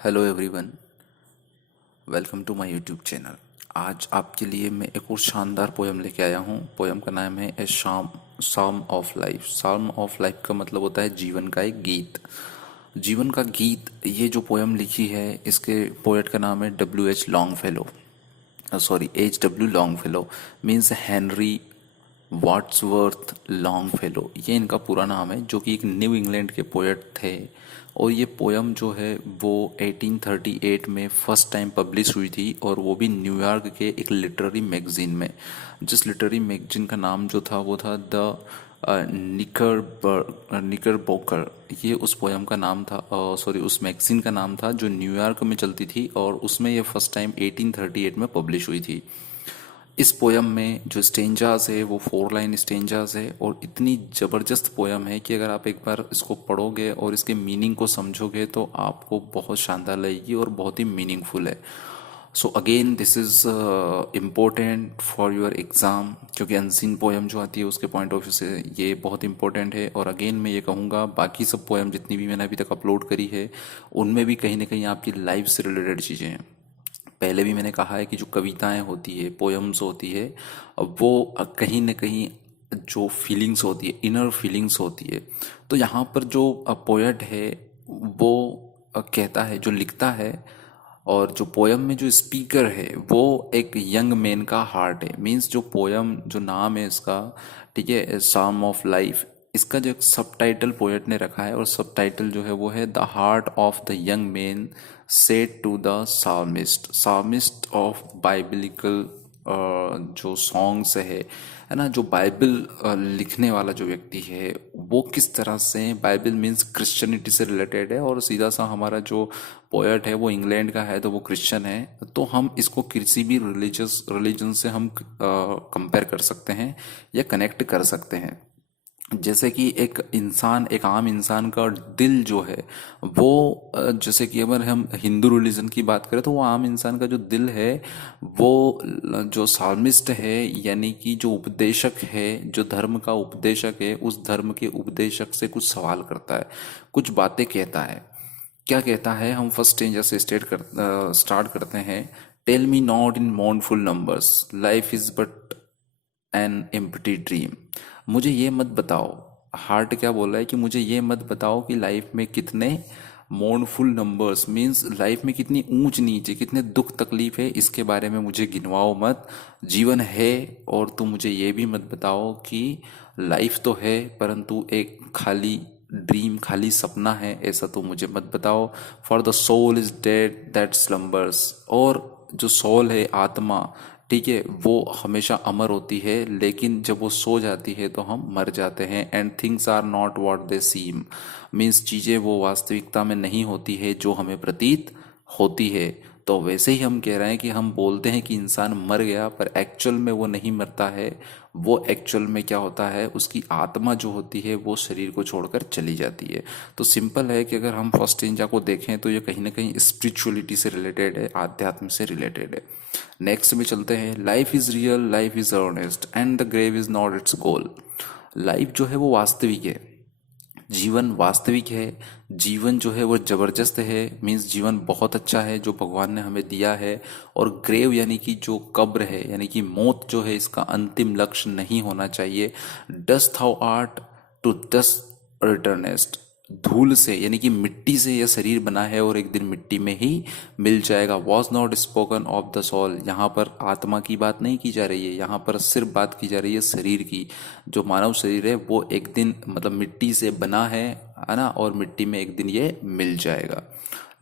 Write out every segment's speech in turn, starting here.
Hello everyone, welcome to my YouTube channel. आज आपके लिए मैं एक और शानदार पोयम लेके आया हूँ। पोयम का नाम है ए शाम psalm of life. Psalm of life का मतलब होता है जीवन का एक गीत। जीवन का गीत, ये जो पोयम लिखी है इसके पोएट का नाम है W H Longfellow. Sorry, H W Longfellow means Henry Wadsworth Longfellow, ये इनका पूरा नाम है, जो कि एक न्यू इंग्लैंड के पोएट थे। और ये पोयम जो है वो 1838 में फर्स्ट टाइम पब्लिश हुई थी, और वो भी न्यूयॉर्क के एक लिटरेरी मैगजीन में। जिस लिटरेरी मैगजीन का नाम जो था वो था द निकरबॉकर। ये उस पोयम का नाम था, सॉरी उस मैगजीन का नाम था, जो न्यूयॉर्क में चलती थी, और उसमें ये फर्स्ट टाइम 1838 में पब्लिश हुई थी। इस पोयम में जो स्टेंजास है वो 4 लाइन स्टेंजास है, और इतनी ज़बरदस्त पोयम है कि अगर आप एक बार इसको पढ़ोगे और इसके मीनिंग को समझोगे तो आपको बहुत शानदार लगेगी और बहुत ही मीनिंगफुल है। So again this is important for your exam, क्योंकि अनसीन पोयम जो आती है उसके पॉइंट ऑफ व्यू से ये बहुत इंपॉर्टेंट है। और अगेन मैं ये कहूँगा, बाकी सब पोयम जितनी भी मैंने अभी तक अपलोड करी है उनमें भी कहीं ना कहीं आपकी लाइफ से रिलेटेड चीज़ें हैं। पहले भी मैंने कहा है कि जो कविताएं होती है, पोयम्स होती है, वो कहीं न कहीं जो फीलिंग्स होती है, इनर फीलिंग्स होती है। तो यहाँ पर जो पोएट है वो कहता है, जो लिखता है, और जो पोयम में जो स्पीकर है वो एक यंग मैन का हार्ट है। मीन्स जो पोयम, जो नाम है इसका, ठीक है, साम ऑफ लाइफ, इसका जो सब टाइटल पोएट ने रखा है, और सब टाइटल जो है वो है the heart of the young man said to the psalmist. Psalmist of biblical जो सॉन्ग्स है ना, जो बाइबल लिखने वाला जो व्यक्ति है वो किस तरह से, बाइबल मीन्स क्रिश्चियनिटी से रिलेटेड है, और सीधा सा हमारा जो पोएट है वो इंग्लैंड का है तो वो क्रिश्चियन है। तो हम इसको किसी भी रिलीजन से हम कंपेयर कर सकते हैं या कनेक्ट कर सकते हैं। जैसे कि एक इंसान, एक आम इंसान का दिल जो है वो जैसे कि अगर हम हिंदू रिलीजन की बात करें तो वो आम इंसान का जो दिल है वो जो साल्मिस्ट है, यानी कि जो उपदेशक है, जो धर्म का उपदेशक है, उस धर्म के उपदेशक से कुछ सवाल करता है, कुछ बातें कहता है। क्या कहता है, हम फर्स्ट स्टेंज से स्टार्ट करते हैं। Tell me not in mournful numbers, life is but an empty dream. मुझे ये मत बताओ, हार्ट क्या बोल रहा है कि मुझे ये मत बताओ कि लाइफ में कितने मोurnful नंबर्स, मीन्स लाइफ में कितनी ऊंच नीचे, कितने दुख तकलीफ है, इसके बारे में मुझे गिनवाओ मत। जीवन है, और तुम मुझे ये भी मत बताओ कि लाइफ तो है परंतु एक खाली ड्रीम, खाली सपना है, ऐसा तो मुझे मत बताओ। For the soul is dead that slumbers. और जो सोल है, आत्मा, ठीक है, वो हमेशा अमर होती है, लेकिन जब वो सो जाती है तो हम मर जाते हैं। And things are not what they seem, means चीज़ें वो वास्तविकता में नहीं होती है जो हमें प्रतीत होती है। तो वैसे ही हम कह रहे हैं कि हम बोलते हैं कि इंसान मर गया, पर एक्चुअल में वो नहीं मरता है। वो एक्चुअल में क्या होता है, उसकी आत्मा जो होती है वो शरीर को छोड़कर चली जाती है। तो सिंपल है कि अगर हम फर्स्ट इंजा को देखें तो ये कहीं ना कहीं स्पिरिचुअलिटी से रिलेटेड है, आध्यात्म से रिलेटेड है। नेक्स्ट में चलते हैं। Life is real, life is earnest, and the grave is not its goal. Life जो है वो वास्तविक है, जीवन वास्तविक है, जीवन जो है वो जबरदस्त है, मीन्स जीवन बहुत अच्छा है जो भगवान ने हमें दिया है। और ग्रेव यानी कि जो कब्र है, यानी कि मौत जो है, इसका अंतिम लक्ष्य नहीं होना चाहिए। Dust thou art to dust returnest. धूल से यानी कि मिट्टी से यह शरीर बना है और एक दिन मिट्टी में ही मिल जाएगा। Was not spoken of the soul, यहाँ पर आत्मा की बात नहीं की जा रही है, यहाँ पर सिर्फ बात की जा रही है शरीर की। जो मानव शरीर है वो एक दिन, मतलब मिट्टी से बना है ना, और मिट्टी में एक दिन ये मिल जाएगा।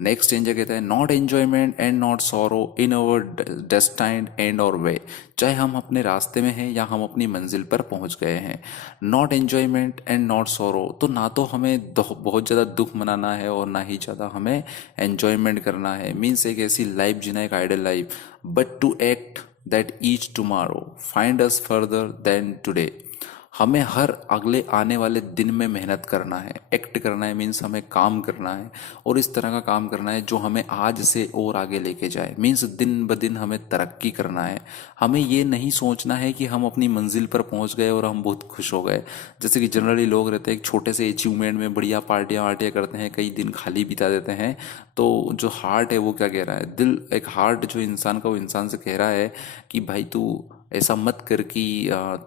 नेक्स्ट एंजर कहता है not enjoyment and not sorrow in our destined and और वे। चाहे हम अपने रास्ते में हैं या हम अपनी मंजिल पर पहुंच गए हैं, not enjoyment and not sorrow, तो ना तो हमें बहुत ज़्यादा दुख मनाना है और ना ही ज़्यादा हमें एंजॉयमेंट करना है। मीन्स एक ऐसी लाइफ जीना, एक idle life, but to act that each tomorrow find us further than today. हमें हर अगले आने वाले दिन में मेहनत करना है, एक्ट करना है, मीन्स हमें काम करना है और इस तरह का काम करना है जो हमें आज से और आगे लेके जाए, मीन्स दिन ब दिन हमें तरक्की करना है। हमें ये नहीं सोचना है कि हम अपनी मंजिल पर पहुंच गए और हम बहुत खुश हो गए। जैसे कि जनरली लोग रहते हैं एक छोटे से अचीवमेंट में बढ़िया पार्टियां वार्टियां करते हैं, कई दिन खाली बिता देते हैं। तो जो हार्ट है वो क्या कह रहा है, दिल, एक हार्ट जो इंसान का, वो इंसान से कह रहा है कि भाई तू ऐसा मत कर कि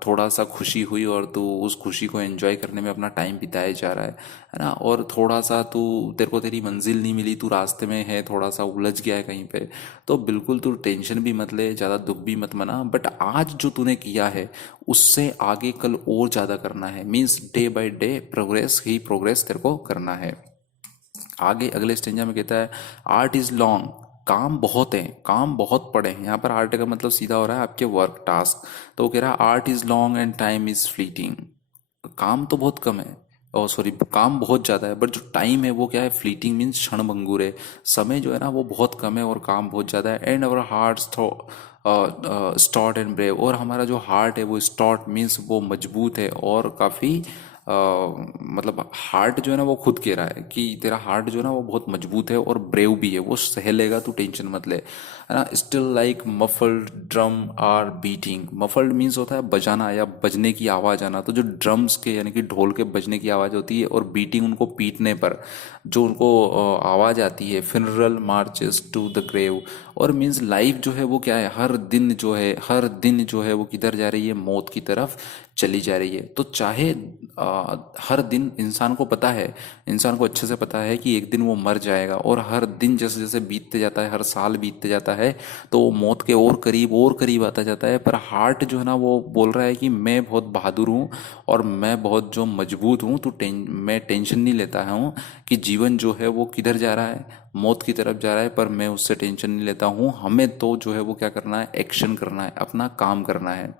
थोड़ा सा खुशी हुई और तू उस खुशी को एंजॉय करने में अपना टाइम बिताए जा रहा है ना। और थोड़ा सा तू, तेरे को तेरी मंजिल नहीं मिली, तू रास्ते में है, थोड़ा सा उलझ गया है कहीं पे, तो बिल्कुल तू टेंशन भी मत ले, ज़्यादा दुख भी मत मना। बट आज जो तूने किया है उससे आगे कल और ज़्यादा करना है, means day by day progress he progress तेरे को करना है। आगे अगले स्टेंजा में कहता है आर्ट इज लॉन्ग, काम बहुत है, काम बहुत पड़े हैं। यहाँ पर आर्ट का मतलब सीधा हो रहा है आपके वर्क टास्क। तो वो कह रहा है art is long and time is fleeting. काम तो बहुत कम है, और सॉरी काम बहुत ज़्यादा है, बट जो टाइम है वो क्या है, फ्लीटिंग मीन्स क्षण भंगुर है। समय जो है ना वो बहुत कम है और काम बहुत ज़्यादा है। And our hearts stout and brave, और हमारा जो हार्ट है वो स्टॉट मीन्स वो मजबूत है और काफ़ी मतलब हार्ट जो है ना वो खुद कह रहा है कि तेरा हार्ट जो है ना वो बहुत मजबूत है और ब्रेव भी है, वो सह लेगा, तू टेंशन मत ले, है ना। Still like muffled drum are beating. Muffled means होता है बजाना या बजने की आवाज़ आना। तो जो ड्रम्स के यानी कि ढोल के बजने की आवाज़ होती है, और बीटिंग उनको पीटने पर जो उनको आवाज़ आती है, funeral marches to the grave. और मीन्स लाइफ जो है वो क्या है, हर दिन जो है, हर दिन जो है वो किधर जा रही है, मौत की तरफ चली जा रही है। तो चाहे हर दिन इंसान को पता है, इंसान को अच्छे से पता है कि एक दिन वो मर जाएगा, और हर दिन जैसे जैसे बीतते जाता है, हर साल बीतते जाता है, तो वो मौत के और करीब आता जाता है। पर हार्ट जो है ना वो बोल रहा है कि मैं बहुत बहादुर हूँ और मैं बहुत जो मजबूत हूँ, तो मैं टेंशन नहीं लेता हूँ कि जीवन जो है वो किधर जा रहा है, मौत की तरफ जा रहा है, पर मैं उससे टेंशन नहीं लेता हूँ। हमें तो जो है वो क्या करना है, एक्शन करना है, अपना काम करना है।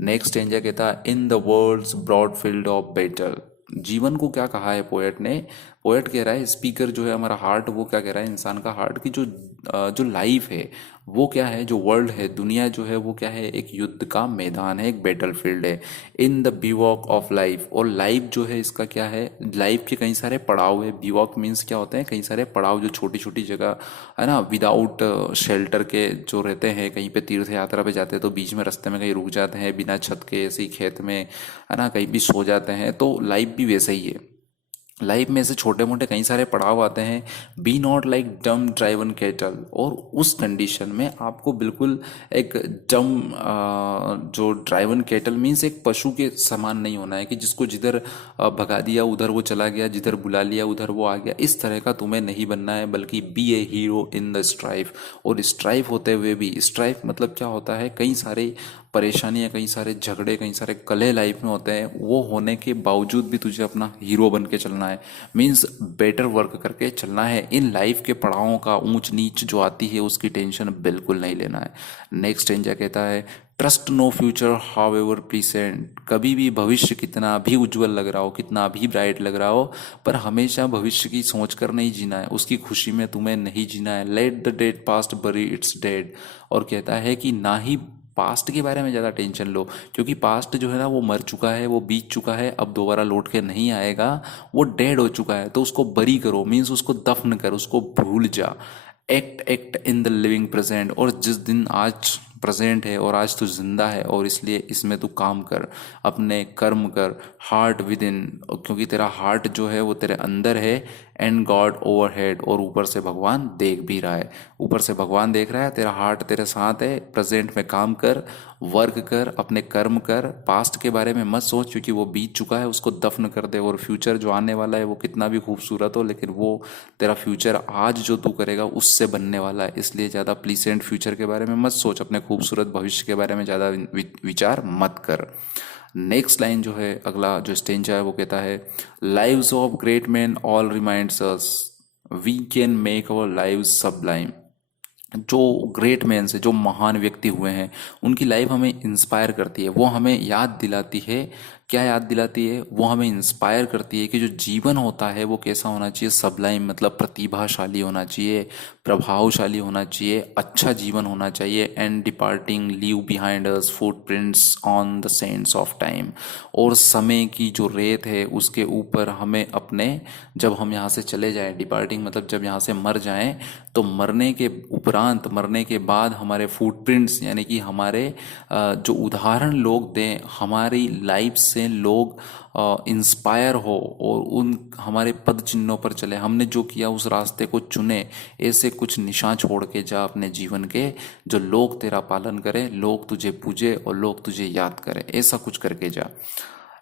नेक्स्ट एंजा कहता है in the world's broad field of battle. जीवन को क्या कहा है पोएट ने, पोएट कह रहा है, स्पीकर जो है हमारा हार्ट, वो क्या कह रहा है इंसान का हार्ट, की जो लाइफ है वो क्या है, जो वर्ल्ड है, दुनिया जो है वो क्या है, एक युद्ध का मैदान है, एक बैटल फील्ड है। इन द बिवॉक ऑफ लाइफ, और लाइफ जो है इसका क्या है, लाइफ के कई सारे पड़ाव है। बिवॉक मीन्स क्या होते हैं, कई सारे पड़ाव, जो छोटी छोटी जगह है ना, विदाउट शेल्टर के जो रहते हैं, कहीं पे तीर्थ यात्रा पे जाते हैं तो बीच में रास्ते में कहीं रुक जाते हैं बिना छत के, ऐसे ही खेत में, है ना, कहीं भी सो जाते हैं। तो लाइफ भी वैसे ही है। लाइफ में ऐसे छोटे मोटे कई सारे पड़ाव आते हैं। Be not like dumb driven cattle, और उस कंडीशन में आपको बिल्कुल एक डम जो ड्राइवन कैटल मीन्स एक पशु के समान नहीं होना है कि जिसको जिधर भगा दिया उधर वो चला गया, जिधर बुला लिया उधर वो आ गया। इस तरह का तुम्हें नहीं बनना है, बल्कि be a hero in the strife. और स्ट्राइफ होते हुए भी, स्ट्राइफ मतलब क्या होता है, कई सारे परेशानियां, कई सारे झगड़े, कई सारे कलह लाइफ में होते हैं, वो होने के बावजूद भी तुझे अपना हीरो बन के चलना है, मीन्स बेटर वर्क करके चलना है। इन लाइफ के पड़ावों का, ऊंच नीच जो आती है उसकी टेंशन बिल्कुल नहीं लेना है। नेक्स्ट एंजा कहता है trust no future however pleasant. कभी भी भविष्य कितना भी उज्जवल लग रहा हो, कितना भी ब्राइट लग रहा हो, पर हमेशा भविष्य की सोच कर नहीं जीना है, उसकी खुशी में तुम्हें नहीं जीना है। लेट द डेड पास्ट बरी इट्स डेड। और कहता है कि ना ही पास्ट के बारे में ज़्यादा टेंशन लो, क्योंकि पास्ट जो है ना वो मर चुका है, वो बीत चुका है, अब दोबारा लौट के नहीं आएगा, वो डेड हो चुका है। तो उसको बरी करो, मीन्स उसको दफन कर, उसको भूल जा। Act act in the living present. और जिस दिन आज प्रेजेंट है और आज तू जिंदा है, और इसलिए इसमें तू काम कर, अपने कर्म कर, हार्ट विद इन, क्योंकि तेरा हार्ट जो है वो तेरे अंदर है, एंड गॉड ओवर हेड, और ऊपर से भगवान देख भी रहा है, ऊपर से भगवान देख रहा है, तेरा हार्ट तेरे साथ है। प्रेजेंट में काम कर, वर्क कर, अपने कर्म कर, पास्ट के बारे में मत सोच क्योंकि वो बीत चुका है, उसको दफन कर दे। और फ्यूचर जो आने वाला है वो कितना भी खूबसूरत हो, लेकिन वो तेरा फ्यूचर आज जो तू करेगा उससे बनने वाला है, इसलिए ज़्यादा प्लीसेंट फ्यूचर के बारे में मत सोच, अपने खूबसूरत भविष्य के बारे में ज़्यादा विचार मत कर। नेक्स्ट लाइन जो है, अगला जो स्टेंजा है वो कहता है lives of great man all reminds us we can make our lives sublime. जो ग्रेट मैन से, जो महान व्यक्ति हुए हैं, उनकी लाइफ हमें इंस्पायर करती है, वो हमें याद दिलाती है क्या याद दिलाती है? वो हमें इंस्पायर करती है कि जो जीवन होता है वो कैसा होना चाहिए, सबलाइम मतलब प्रतिभाशाली होना चाहिए, प्रभावशाली होना चाहिए, अच्छा जीवन होना चाहिए। And departing leave behind us footprints on the sends of time. और समय की जो रेत है उसके ऊपर हमें अपने, जब हम यहाँ से चले जाएं, डिपार्टिंग मतलब जब यहाँ से मर जाएं, तो मरने के उपरांत, मरने के बाद हमारे फुटप्रिंट्स यानी कि हमारे जो उदाहरण लोग दें, हमारी लाइफ से लोग इंस्पायर हो और उन हमारे पद चिन्हों पर चले, हमने जो किया उस रास्ते को चुने। ऐसे कुछ निशान छोड़ के जा अपने जीवन के, जो लोग तेरा पालन करें, लोग तुझे पूजे और लोग तुझे याद करें, ऐसा कुछ करके जा।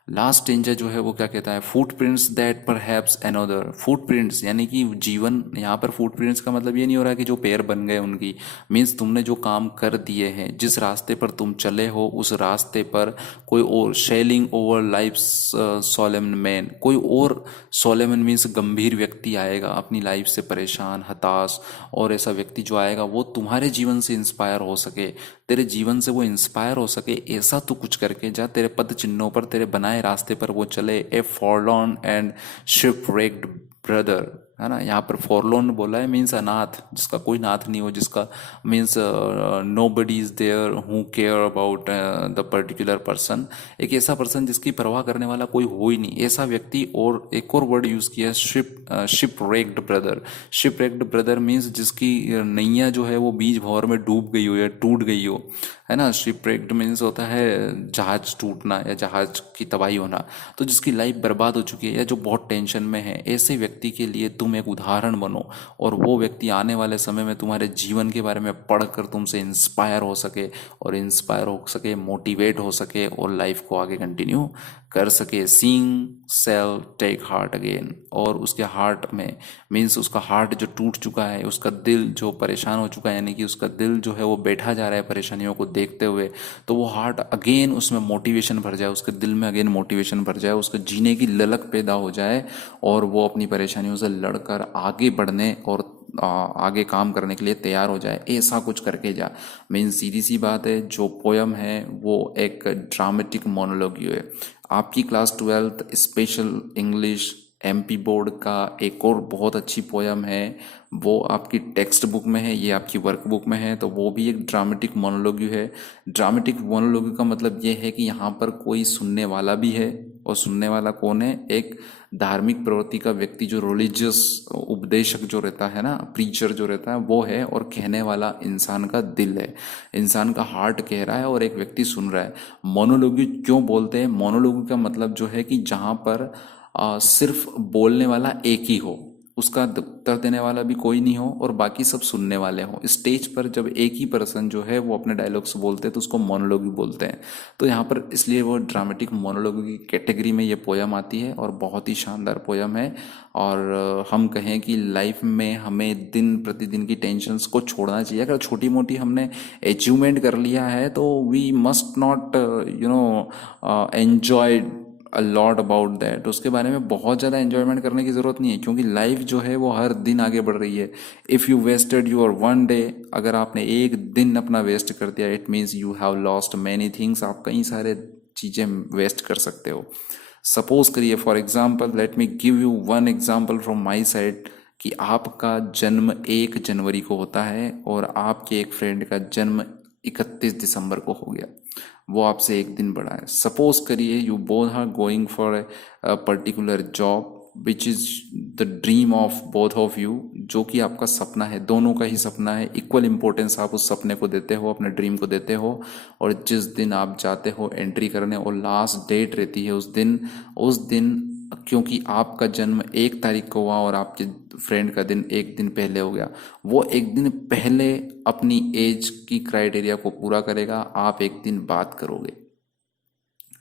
लास्ट स्टेंजा जो है वो क्या कहता है? Footprints that perhaps another. Footprints यानी कि जीवन, यहाँ पर फुटप्रिंट्स का मतलब ये नहीं हो रहा कि जो पैर बन गए उनकी, मीन्स तुमने जो काम कर दिए हैं, जिस रास्ते पर तुम चले हो उस रास्ते पर कोई और, शेलिंग ओवर लाइफ सोलेमन मैन, कोई और, सोलेमन मीन्स गंभीर व्यक्ति आएगा अपनी लाइफ से परेशान, हताश, और ऐसा व्यक्ति जो आएगा वो तुम्हारे जीवन से इंस्पायर हो सके, तेरे जीवन से वो इंस्पायर हो सके, ऐसा तू कुछ करके जा, तेरे पद चिन्हों पर, तेरे बनाए रास्ते पर वो चले। ए फॉरलॉर्न एंड शिपरेक्ड ब्रदर, है ना, यहाँ पर फॉरलॉर्न बोला है, मीन्स अनाथ, जिसका कोई नाथ नहीं हो, जिसका means nobody is there who care about the particular person, एक ऐसा पर्सन जिसकी परवाह करने वाला कोई हो ही नहीं, ऐसा व्यक्ति। और एक और वर्ड यूज किया, शिपरेक्ड ब्रदर। शिपरेक्ड ब्रदर मीन्स जिसकी नैया जो है वो बीच भंवर में डूब गई हो या टूट गई हो, है ना। शिपरेक्ड मीन्स होता है जहाज टूटना या जहाज की तबाही होना। तो जिसकी लाइफ बर्बाद हो चुकी है या जो बहुत टेंशन में है, ऐसे व्यक्ति के लिए तुम एक उदाहरण बनो, और वो व्यक्ति आने वाले समय में तुम्हारे जीवन के बारे में पढ़कर तुमसे इंस्पायर हो सके, और इंस्पायर हो सके, मोटिवेट हो सके, और लाइफ को आगे कंटिन्यू कर सके। Seeing sell take heart again, और उसके हार्ट में मीन्स उसका हार्ट जो टूट चुका है, उसका दिल जो परेशान हो चुका है, यानी कि उसका दिल जो है वो बैठा जा रहा है परेशानियों को देखते हुए, तो वो हार्ट अगेन उसमें मोटिवेशन भर जाए, उसके दिल में अगेन मोटिवेशन भर जाए, उसको जीने की ललक पैदा हो जाए, और वो अपनी परेशानियों से लड़कर आगे बढ़ने और आगे काम करने के लिए तैयार हो जाए, ऐसा कुछ करके जा। मीन्स सीधी सी बात है, जो पोयम है वो एक ड्रामेटिक मोनोलॉग है। आपकी class 12th special English MP board का एक और बहुत अच्छी पोयम है, वो आपकी टेक्स्ट बुक में है, ये आपकी वर्क बुक में है, तो वो भी एक ड्रामेटिक मोनोलॉग है। ड्रामेटिक मोनोलॉग का मतलब ये है कि यहाँ पर कोई सुनने वाला भी है, और सुनने वाला कौन है? एक धार्मिक प्रवृत्ति का व्यक्ति, जो रिलीजियस उपदेशक जो रहता है ना, प्रीचर जो रहता है वो है, और कहने वाला इंसान का दिल है, इंसान का हार्ट कह रहा है और एक व्यक्ति सुन रहा है। मोनोलॉगी क्यों बोलते हैं? मोनोलॉगी का मतलब जो है कि जहाँ पर सिर्फ बोलने वाला एक ही हो, उसका उत्तर देने वाला भी कोई नहीं हो, और बाकी सब सुनने वाले हों। स्टेज पर जब एक ही पर्सन जो है वो अपने डायलॉग्स बोलते हैं तो उसको मोनोलॉगी बोलते हैं। तो यहाँ पर इसलिए वो ड्रामेटिक मोनोलॉगी की कैटेगरी में ये पोयम आती है, और बहुत ही शानदार पोयम है। और हम कहें कि लाइफ में हमें दिन प्रतिदिन की टेंशन्स को छोड़ना चाहिए। अगर छोटी मोटी हमने अचीवमेंट कर लिया है तो we must not enjoy a lot about that, उसके बारे में बहुत ज़्यादा एंजॉयमेंट करने की ज़रूरत नहीं है, क्योंकि लाइफ जो है वो हर दिन आगे बढ़ रही है। If you wasted your one day, अगर आपने एक दिन अपना वेस्ट कर दिया, it means you have lost many things, आप कई सारे चीज़ें वेस्ट कर सकते हो। सपोज करिए, for example, let me give you one example from my side, कि आपका जन्म 1 जनवरी को होता है और आपके एक फ्रेंड का जन्म 31 दिसंबर को हो गया, वो आपसे एक दिन बड़ा है। सपोज करिए you both are going for a particular job which is the dream of both of you, जो कि आपका सपना है, दोनों का ही सपना है, इक्वल इंपॉर्टेंस आप उस सपने को देते हो, अपने ड्रीम को देते हो। और जिस दिन आप जाते हो एंट्री करने और लास्ट डेट रहती है उस दिन क्योंकि आपका जन्म 1 तारीख को हुआ और आपके फ्रेंड का दिन एक दिन पहले हो गया, वो एक दिन पहले अपनी एज की क्राइटेरिया को पूरा करेगा, आप एक दिन बात करोगे।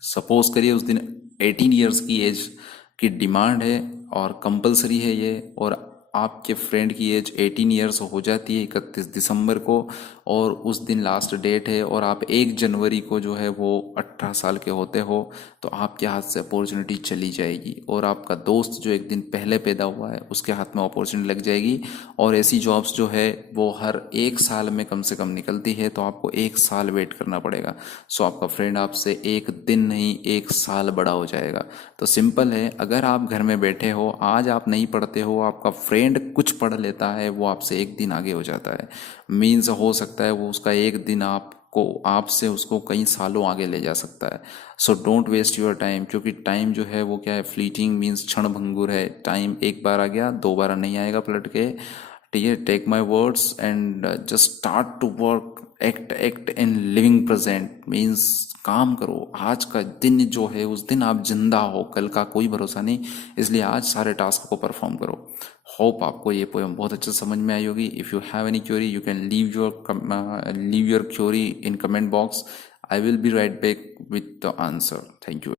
सपोज करिए उस दिन 18 ईयर्स की एज की डिमांड है और कंपलसरी है ये, और आपके फ्रेंड की एज 18 ईयर्स हो जाती है 31 दिसंबर को, और उस दिन लास्ट डेट है, और आप 1 जनवरी को जो है वो 18 साल के होते हो, तो आपके हाथ से अपॉर्चुनिटी चली जाएगी, और आपका दोस्त जो एक दिन पहले पैदा हुआ है उसके हाथ में अपॉर्चुनिटी लग जाएगी। और ऐसी जॉब्स जो है वो हर 1 साल में कम से कम निकलती है, तो आपको 1 साल वेट करना पड़ेगा। सो आपका फ्रेंड आपसे एक दिन नहीं 1 साल बड़ा हो जाएगा। तो सिंपल है, अगर आप घर में बैठे हो, आज आप नहीं पढ़ते हो, आपका फ्रेंड कुछ पढ़ लेता है, वो आपसे एक दिन आगे हो जाता है। मीन्स हो सकता है वो उसका एक दिन आपको आपसे उसको कई सालों आगे ले जा सकता है। So don't waste your time, क्योंकि टाइम जो है वो क्या है, फ्लीटिंग मीन्स क्षण भंगुर है। टाइम एक बार आ गया, दोबारा नहीं आएगा पलट के। ठीक है, take my words and just start to work, act act in living present, means काम करो। आज का दिन जो है उस दिन आप जिंदा हो, कल का कोई भरोसा नहीं, इसलिए आज सारे टास्क को परफॉर्म करो। होप आपको ये पोएम बहुत अच्छे से समझ में आई होगी। If you have any query you can leave your query in comment box. I will be right back with the answer. Thank you.